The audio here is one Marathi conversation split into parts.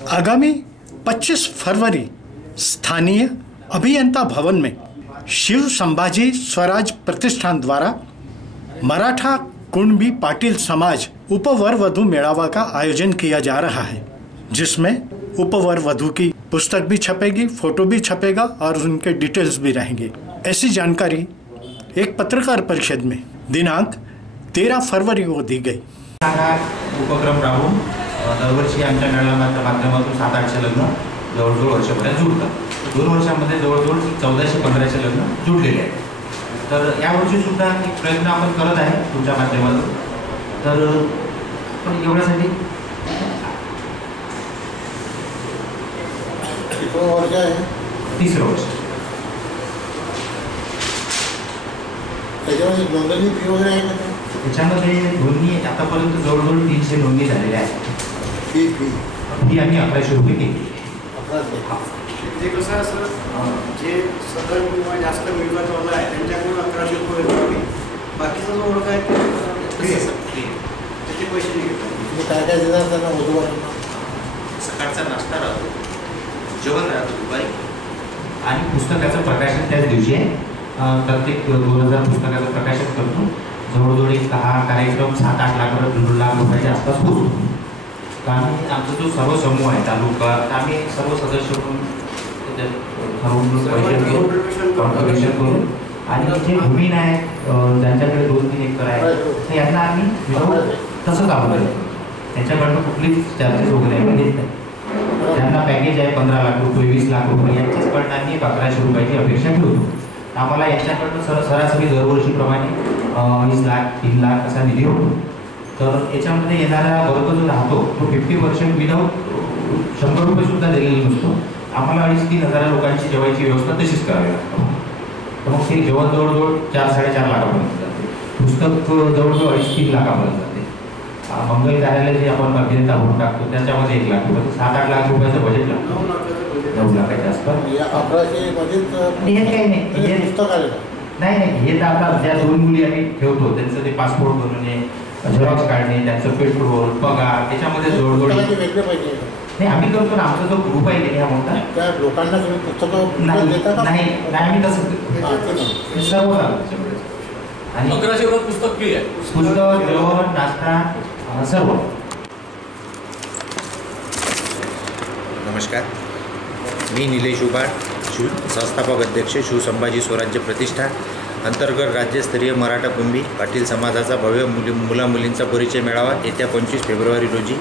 आगामी 25 फरवरी स्थानीय अभियंता भवन में शिव संभाजी स्वराज प्रतिष्ठान द्वारा मराठा कुणबी पाटिल समाज उपवर वधु मेड़ावा का आयोजन किया जा रहा है, जिसमें उपवर वधु की पुस्तक भी छपेगी, फोटो भी छपेगा और उनके डिटेल्स भी रहेंगे। ऐसी जानकारी एक पत्रकार परिषद में दिनांक 13 फरवरी को दी गई। उपक्रम राबवून दरवर्षी आमच्या मेळाव्याच्या माध्यमातून 700-800 लग्न जवळजवळ वर्षभरात जुळतात। 2 वर्षांमध्ये जवळजवळ 1400-1500 लग्न जुळलेले आहेत। तर यावर्षी सुद्धा एक प्रयत्न आपण करत आहे तुमच्या माध्यमातून। तर पण एवढ्यासाठी वर्ष आहे 3रं वर्ष। त्याच्यामध्ये नोंदणी फी वगैरे आहे का? त्याच्यामध्ये नोंदणी आतापर्यंत जवळजवळ 300 नोंदणी झालेल्या आहेत। फी आम्ही 1100 रुपये केली। 1100। ते कसं असं जे सदर किंवा जास्त मिळकतवाला आहे त्यांच्याकडून 1100 रुपये घेतले, बाकीचा जो वर्ग आहे त्याचे पैसे नाही घेतात। काय काय देणार त्यांना वधूवरांना? सकाळचा नाश्ता राहतो, जेवण राहतं दुपारी आणि पुस्तकाचं प्रकाशन त्याच दिवशी आहे। प्रत्येक 2000 पुस्तकाचं प्रकाशन करतो। जवळजवळ एक 10 कार्यक्रम 7-8 लाख रुपयाच्या आसपास होतो। आम्ही आमचा जो सर्व समूह आहे तालुका, आम्ही सर्व सदस्य कॉन्ट्रिब्युशन करून आणि जे भूमी आहेत ज्यांच्याकडे 2-3 एकर आहे तर यांना आम्ही तसंच आपण त्यांच्याकडनं कुठलीच चार्जेस वगैरे आम्ही घेत नाही। ज्यांना पॅकेज आहे 15 लाख रुपये 20 लाख रुपये यांच्याचकडनं आम्ही 1100 रुपयाची अपेक्षा ठेवतो। आम्हाला यांच्याकडनं सरासरी दरवर्षीप्रमाणे 20 लाख 3 लाख असा निधी होतो। तर याच्यामध्ये येणारा वर्ग जो राहतो तो 50% विदाऊट 100 रुपये सुद्धा दिलेला नसतो। आम्हाला 2,500-3 हजार लोकांची जेवायची व्यवस्था तशीच करावी लागते। तर मग ते जेवण जवळजवळ 4-4.5 लाखापर्यंत जाते, पुस्तक जवळजवळ 2.5-3 लाखापर्यंत जाते। मंगल कार्यालय जे आपण अभियंता होऊन टाकतो त्याच्यामध्ये 1 लाख रुपये, 7-8 लाख रुपयाचं बजेट लागतं, 9 लाखाच्या आसपास। 1100 मध्येच हे काही नाही, पुस्तक आलं नाही हे तर आता ज्या 2 मुली आम्ही ठेवतो त्यांचं ते पासपोर्ट बनवणे, झेरॉक्स काढणे, त्यांचं पेट्रोल पगार त्याच्यामध्ये जवळजवळ वेगळे पाहिजे नाही आम्ही करतो ना। आमचा जो ग्रुप आहे त्या मोठा त्या लोकांना तुम्ही पुस्तकं देता का? नाही आम्ही तसं सर्व आणि 1100 रुपये पुस्तक फ्री आहे। पुस्तक जेवण नाश्ता सर्व। नमस्कार, मी निलेश उबाड, संस्थापक अध्यक्ष शिव संभाजी स्वराज्य प्रतिष्ठान अंतर्गत राज्यस्तरीय मराठा कुणबी पाटील समाजाचा भव्य मुला-मुलींचा परिचय मेळावा येत्या 25 फेब्रुवारी रोजी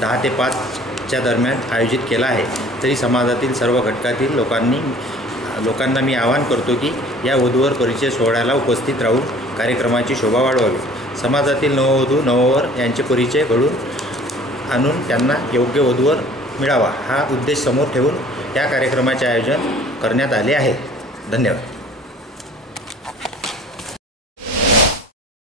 10 ते 5च्या दरम्यान आयोजित केला आहे। तरी समाजातील सर्व घटकातील लोकांना मी आवाहन करतो की या वधूवर परिचय सोहळ्याला उपस्थित राहून कार्यक्रमाची शोभा वाढवावी। समाजातील नववधू नववर यांचे परिचय घडून आणून त्यांना योग्य वधूवर मिळावा हा उद्देश समोर ठेवून या कार्यक्रमाचे आयोजन करण्यात आले आहे। धन्यवाद।